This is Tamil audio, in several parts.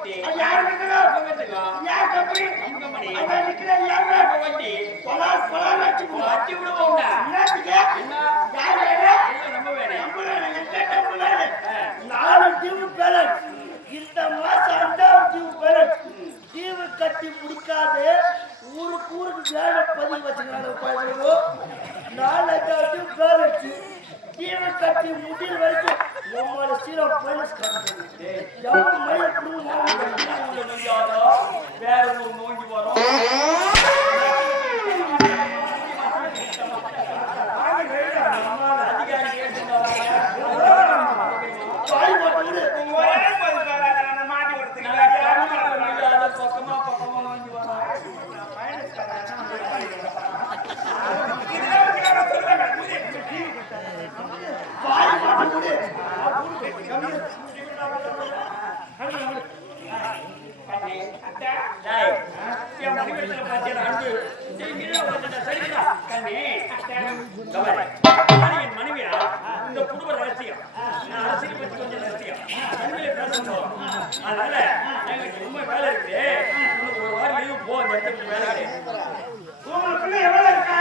வண்டி யார் யார் கம்பெனி வண்டி அச்சு விடுவோம் நாலு டியூ பேலன்ஸ் இந்த மாசம் அஞ்சாவது டியூ பேலன்ஸ் டியூ கட்டி முடிக்காது ஊருக்கு வேலை பதிவு வச்சுக்கிறாங்க. நாலு அஞ்சாவது டியூ பேலன்ஸ் டியூ கட்டி முடிவு வரைக்கும் நம்மளோட சீரம் போலீஸ் எவ்வளவு மழை வேற ஒரு நோங்கி வரும் மனைவியா இந்த குடும்ப ரகசியம் அரசியல் பற்றி கொஞ்சம் ரகசியம் பேசணும். அதனால எங்களுக்கு ரொம்ப வேலை இருக்கு. ஒரு வாரம் லீவு போ அந்த இடத்துக்கு வேலை உங்களுக்கு எவ்வளவு இருக்கா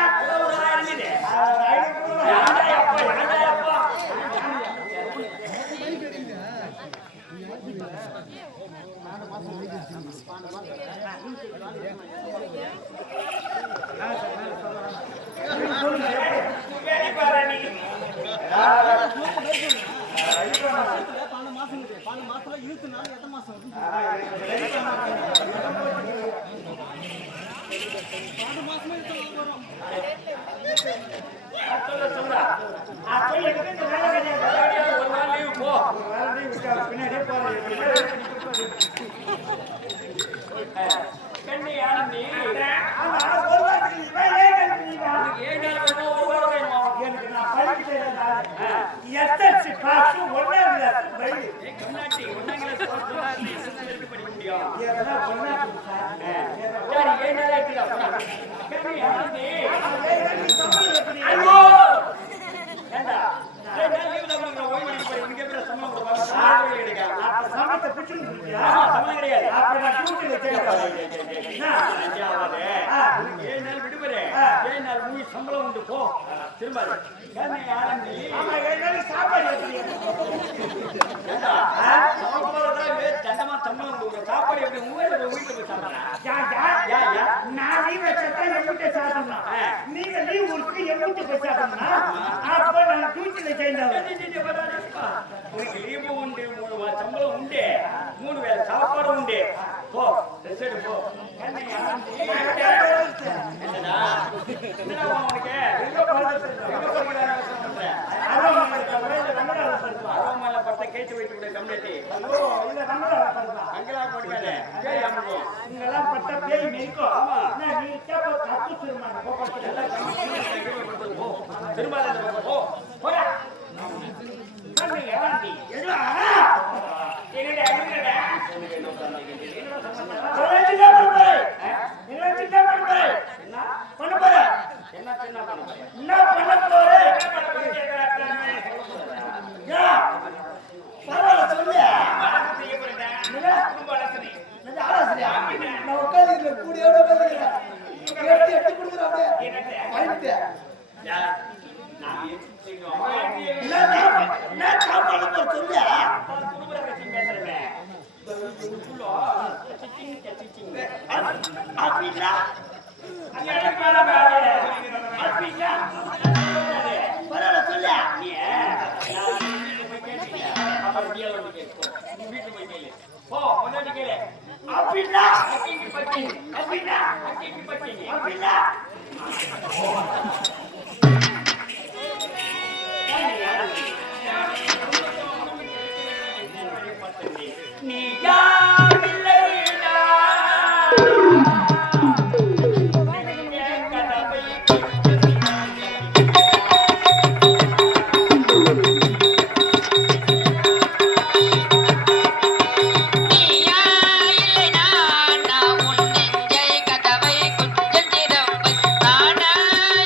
விடுமுறை சம்பளம் உண்டு போ திரும்ப தண்டமா சம்பளம் சாப்பாடு எப்படி வீட்டுல போய் சாப்பிடலாம். நீங்க லீவ் ஊருக்கு எம்பிட்டு போய் சாப்பிடலாம். அப்ப நான் டியூட்டில உனக்கு லீவு உண்டு, 3 சம்பளம் உண்டு, 3 வேளை சாப்பாடு உண்டு. போ போ கேட்டு வைக்க கம்யூனிட்டி அங்கெல்லாம் போட்டுக்காது இங்கெல்லாம் பட்ட பேய் மேய்க்கும். ஆமா நீ தப்பு திரும்ப போ போடா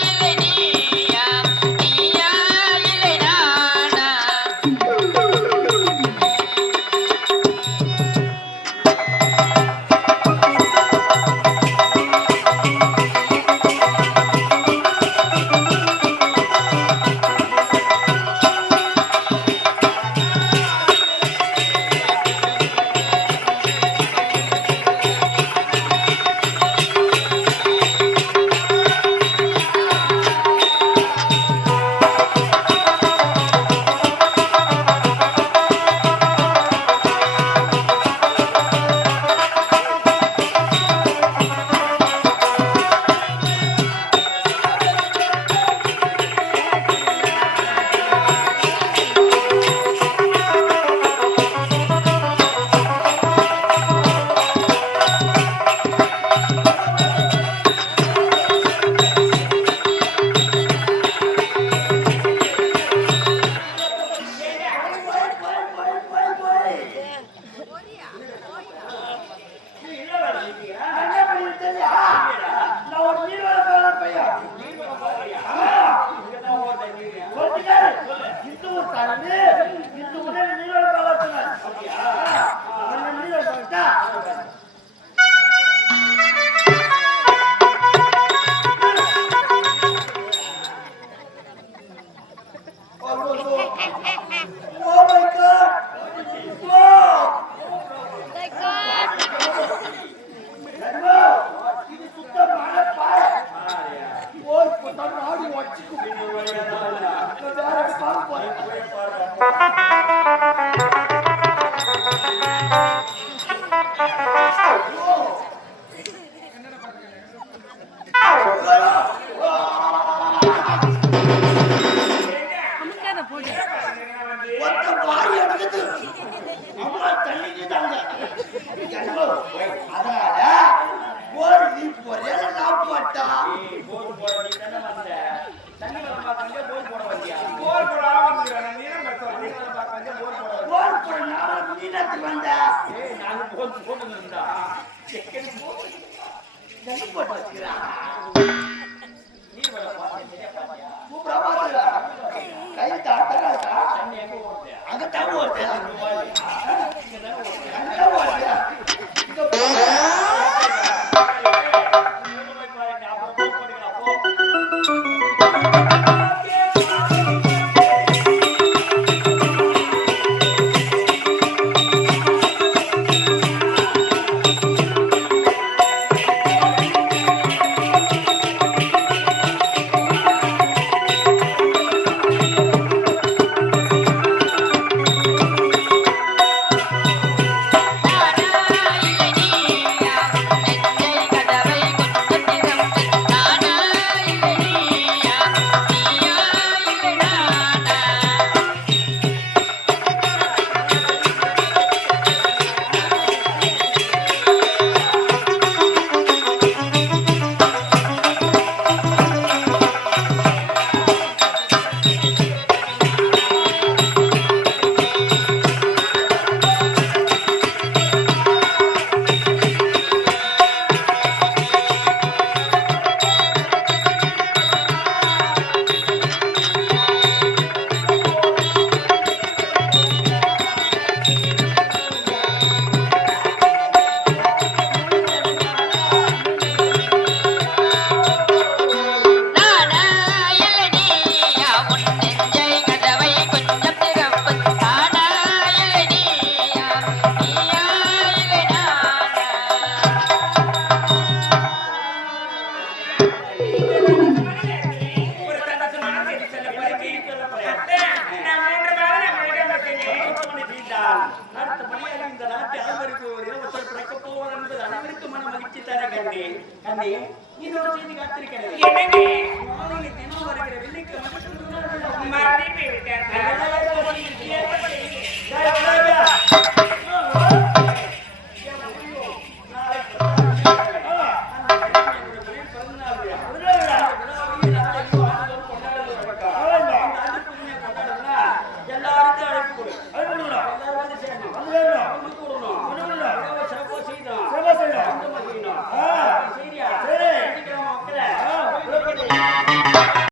இல்லை பார்த்தா Oh my God! Wow! இது சுத்தமான பாறை. ஓர் போட்டா நாடி வச்சுக்கும். நான் வேற பார்க்க போறேன். ஒத்த பாறை எடுக்குது. அம்மா தள்ளிக்கிட்டாங்க. அதனால போர் நீ போறியா நான் போட்டா போர் போட நீ தானே வந்த தண்ணி வர பார்க்கங்க போர் போட வந்தியா போர் போடாம வந்துடுறேன். நீனும் கஷ்டம். தண்ணி வர பார்க்கங்க போர் போட வந்தியா போர் போட நான் நீனத்துக்கு வந்த ஏய் நான் போர் போட்டு இருந்தா செக்கன் போர் தண்ணி போட்டு வச்சுக்கிறா நீ வர பாத்தியா பாத்தியா சூப்பரா பாத்துடா கை தாட்டா தண்ணி எங்க ஓடுது அங்க தண்ணி ஓடுது இங்க தான் ஓடுது அங்க ஓடுது இங்க அப்புறம் போர் போடுங்க போ ஒரு சந்தோஷமான செய்தி சொல்ல போறேன் சொல்ல போறேன் நான் 3 மாதம் அடுத்தபடியாக இந்த நாட்டு அனைவருக்கு ஒரு இலவசம் பிறக்கப் போவது என்பது அனைவருக்கு மன மகிழ்ச்சி தர கண்டே கண்டே இன்னொரு செய்தி காத்திருக்கிறது நாளைக்கு தினம் வருகிற வெள்ளிக்கிழமை மறந்து விட்டேன்